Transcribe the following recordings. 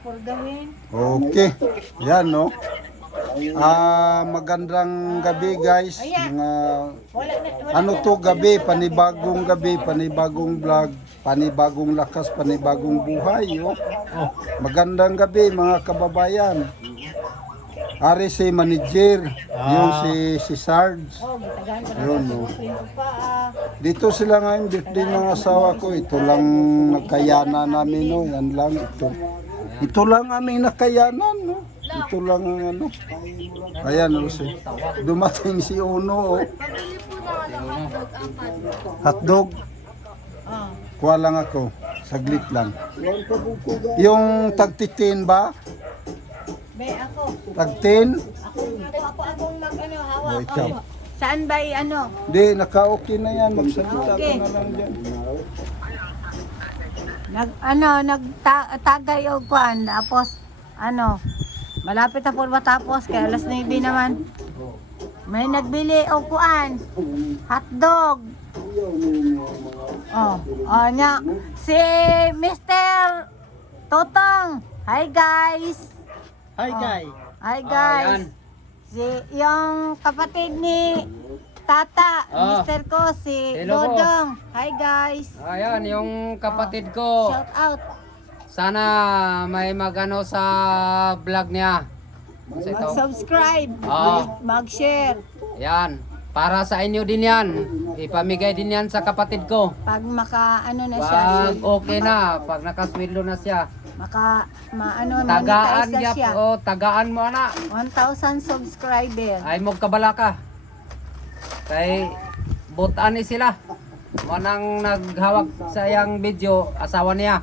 Purgawin. Okay. Yan, no? Magandang gabi, guys. Mga, ano to gabi, panibagong vlog, panibagong lakas, panibagong buhay, oh. Magandang gabi, mga kababayan. Ari si manager, yung si Sarge. Yun, no. Dito sila ngayon, birthday ng asawa ko. Ito lang nakayanan namin, no. Yan lang, ito. Ito lang aming nakayanan, no. Ito lang ang ano. Ayan, no. Dumating si Uno, oh. Hotdog. Kuha lang ako. Saglit lang. Yung tagtitin ba? May ako. Tagtin? Akong mag-ano, hawak. Oh, ikaw. Saan ba i-ano? Hindi, naka-okay na yan. Magsalita Okay. ka na lang dyan. Nagtagay o kuan, tapos malapit na po matapos kaya alas 9 naman. May nagbili o kuan, hotdog. Nya si Mr. Totong. Hi guys. Hi guys. Hi guys. Si yung kapatid ni Tata, Mr. ko si Hello po. Dodong. Hi guys. Ayan, yung kapatid ko. Shout out. Sana may magano sa vlog niya. Kasi ito. Mag-subscribe, mag-share. Yan. Para sa inyo din yan. Ipamigay din yan sa kapatid ko. Pag na siya, Pag okay na, pag nakasweldo na siya. monetize Tagaan na niya siya. po, tagaan mo na. 1,000 subscriber. Ay mo kabala ka. Kay butaan ni sila. Manang naghawak sa iyang video, asawa niya.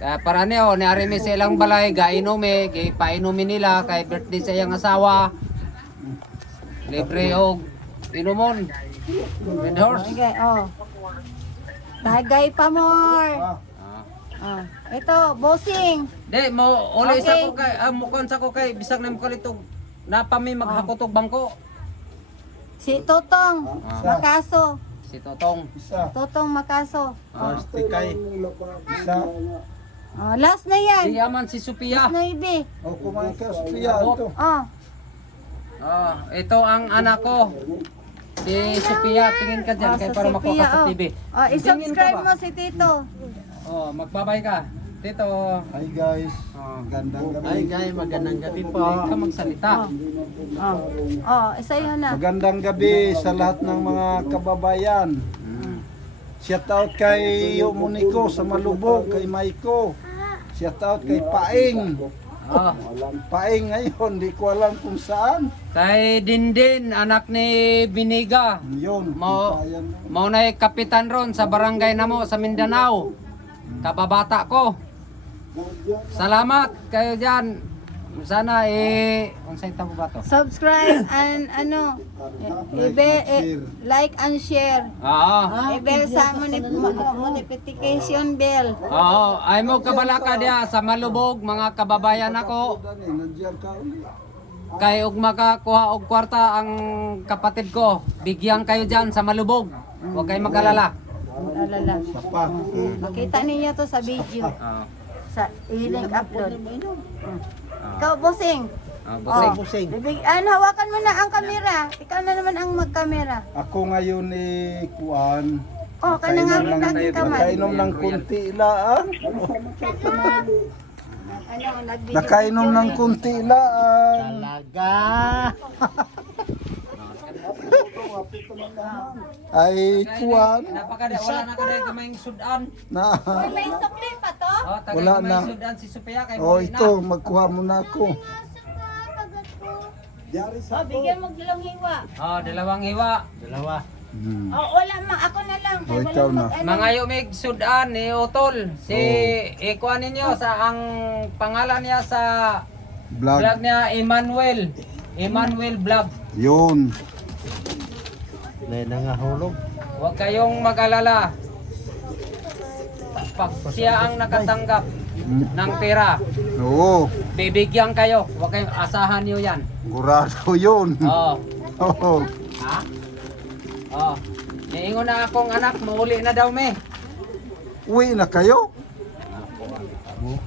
Kaya para niyo, ni Arimi sa ilang balay, gainumi, painumin nila, kay birthday sa iyang asawa. Libre o inumon. Red horse. Okay, Tagay pa more. Ito, bossing. Di mo uli Okay. sa ko kay mukon sa ko kay bisag na mo kalitog napami maghakotog bangko. Si Totong, Makaso. Si Totong. Isa. Totong Makaso. Tikay. Isa. Last na yan. Si Yaman si Sophia. Last na ibi. O, kumain ka. Sophia, ito. Ito ang anak ko. Si Sophia, tingin ka diyan kay para makuha ka sa TV. Tingin I-subscribe ka mo ba? si Tito. Magbabay ka. Tito. Hi guys. Gandang gabi. Hi guys, magandang gabi po. Ka magsalita. Isa yun na. Magandang gabi sa lahat ng mga kababayan. Shout out kay Monico sa Malubog, kay Maiko. Shout out kay Paing. Paing ngayon, di ko alam kung saan. Kay Dindin, anak ni Biniga. Yun. Mao na kapitan ron sa barangay namo sa Mindanao. Kababata ko. Salamat kayo diyan. Sana unsay tabo ba to? Subscribe and like and share. I-bell sa notification bell. Ay mo kabala ka diya sa Malubog mga kababayan ako. Kay ug makakuha og kwarta ang kapatid ko. Bigyan kayo diyan sa Malubog. Huwag kayo mag-alala. Makita ninyo to sa video. Sa i-link upload. Ikaw, bossing. Busing. Hawakan mo na ang kamera. Ikaw na naman ang mag-camera. Ako ngayon kuan. Kanang lagi kamay. Nakainom ng kunti lang. Nagbili. Nakainom ng kunti lang. Talaga. Ay kuan. Wala na kada kamayng sudan. Na. May sukli pa to? Wala na. Sudan si Sophia kay Ito, magkuha muna ako. Bigyan mo dalawang hiwa. Dalawang hiwa. Dalawa. Wala ako na lang. Ikaw na. Mga yumig sudan ni Utol. Si ikuan ninyo sa ang pangalan niya sa Vlog. vlog niya Emmanuel. Emmanuel Vlog. Yun. May nangahulog. Huwag kayong mag-alala. Pag siya ang nakatanggap ng pera, Oo. bibigyan kayo. Huwag kayong asahan niyo yan. Gurado yun. Oo. Oo. Ha? Niingon na akong anak, mauli na daw me. Uwi na kayo?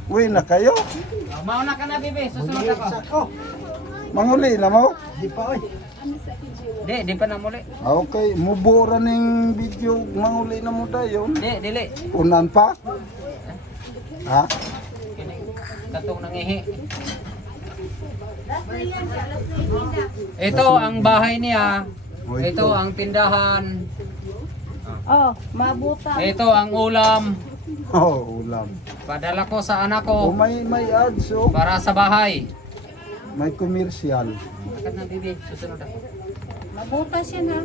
Uwi na kayo? Mauna ka na, bibi. Susunod ako. Manguli na mo? Di pa na muli. Okay, mubura ning video, manguli na mo dayon. Dili. Unan pa? Ha? Katong nangihi. Ito ang bahay niya. Ito ang tindahan. Oh, mabuta. Ito ang ulam. Oh, ulam. Padala ko sa anak Oh, ko may ads oh. para sa bahay. May komersyal. Akad na, bibi. Susunod ako. Mabuta siya na.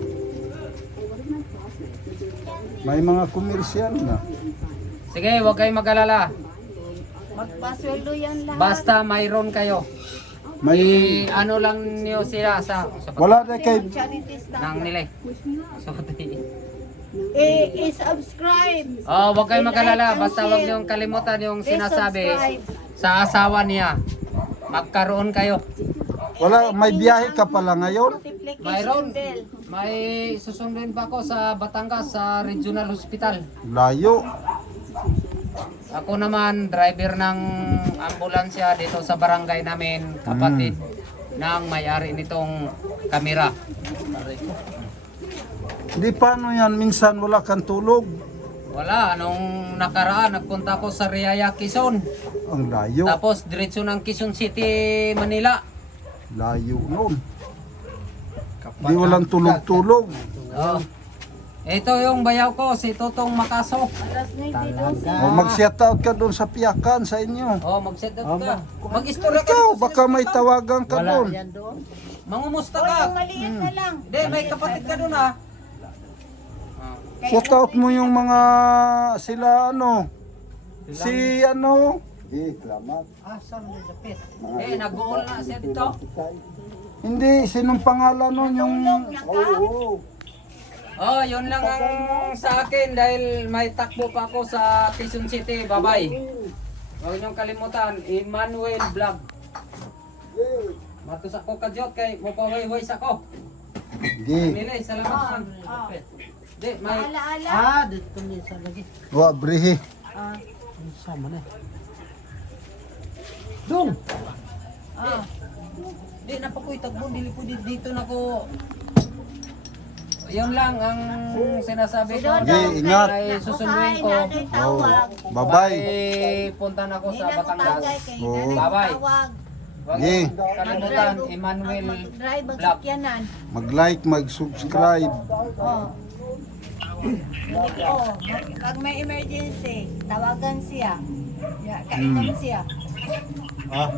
May mga komersyal na. Sige, huwag kayong mag-alala. Magpasweldo yan lahat. Basta mayroon kayo. May Ano lang niyo sila sa wala na kay Charities na. nang nilay. So, I-subscribe. oh, huwag kayong mag-alala. I-like and Basta huwag share. niyong kalimutan yung sinasabi I-subscribe. sa asawa niya. Magkaroon kayo. wala may biyahe ka pala ngayon. Multiplication Mayroon. bell. May susunduin pa ako sa Batangas sa Regional Hospital. Layo. Ako naman, driver ng ambulansya dito sa barangay namin, kapatid ng may-ari nitong kamera. Di paano yan minsan wala kang tulog. Wala, anong nakaraan, nagpunta ako sa Riaya, Quezon. Ang layo. Tapos diretso ng Quezon City, Manila. Layo nun. Di walang tulog-tulog. Oh. Ito yung bayaw ko, si Totong Makaso. Alas 9:12. O mag-shout out ka doon sa piyakan sa inyo. Oh, mag-set up ka. Mag-istorya ka. Ikaw, dito sa baka may hospital. tawagan ka doon. Mangumusta Oh, ka. yung maliit na lang. Hindi, may kapatid ka doon ah. Shout out mo yung mga sila ano. Si ano. Salamat. Eh, nag-uol na siya dito. Hindi, sinong pangalan nun yung... Oh, yun lang ang sa akin dahil may takbo pa ako sa Quezon City. Bye-bye. Huwag niyong kalimutan, Emmanuel Vlog. Matus ako kadyot kay mupahoy-hoy sa ko. Hindi. Nilay, salamat man. Di, may... Ala-ala. dito ni sa lagi. Wa, brihi. Ah. Sama na. Dong. Ah. Di, napakoy tagbo, dili po dito na ko. Yun lang ang sinasabi ko. Sige, ingat. Ay susunduin ko. Nanay Oh, tawag. bye-bye. Ay punta na ako Hindi sa na ko Batangas. tagay kay Oo. nanay Bye-bye. tawag. Huwag Sige. niyong kalimutan, Emmanuel Mag-drive ang Vlog. sakyanan. Mag-like, mag-subscribe. Oh. Oh, pag may emergency, tawagan siya. Ya, kainom siya. Ah.